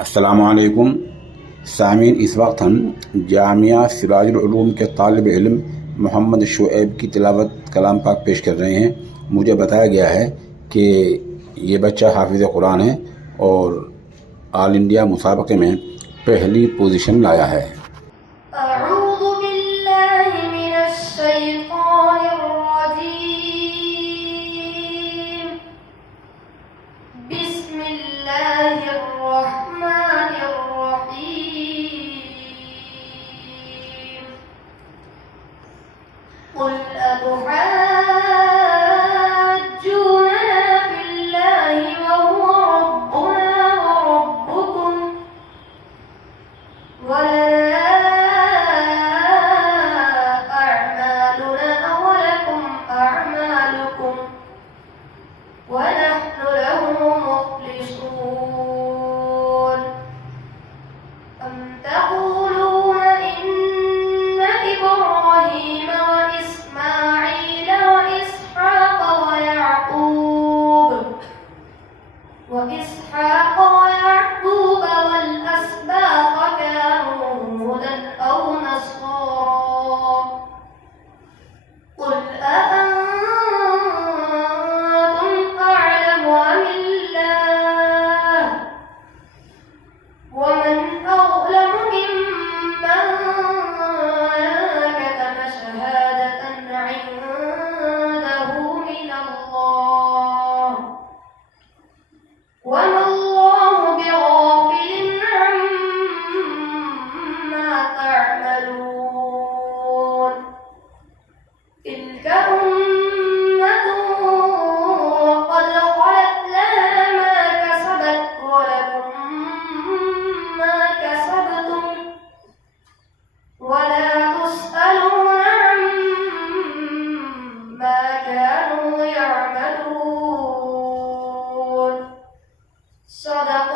अस्सलामुअलैकुम सामीन। इस वक्त हम जामिया सिराजुल उलूम के तालिब इल्म मोहम्मद शुएब की तिलावत कलाम पाक पेश कर रहे हैं। मुझे बताया गया है कि ये बच्चा हाफिज़ कुरान है और ऑल इंडिया मुसाबके में पहली पोजीशन लाया है। قل أتحاجوننا في الله وهو ربنا وربكم ولنا أعمالنا ولكم أعمالكم ونحن له مخلصون أم تقولون إن إبراهيم وإسماعيل وإسحاق ويعقوب والأسباط كانوا هودا أو نصارى قل أأنتم أعلم أم الله ومن أظلم ممن كتم شهادة عنده من الله وما الله بغافل عما تعملون تلك أمة قد خلت لها ما كسبت ولكم ما كسبتم ولا تسألون عما كانوا يعملون صدق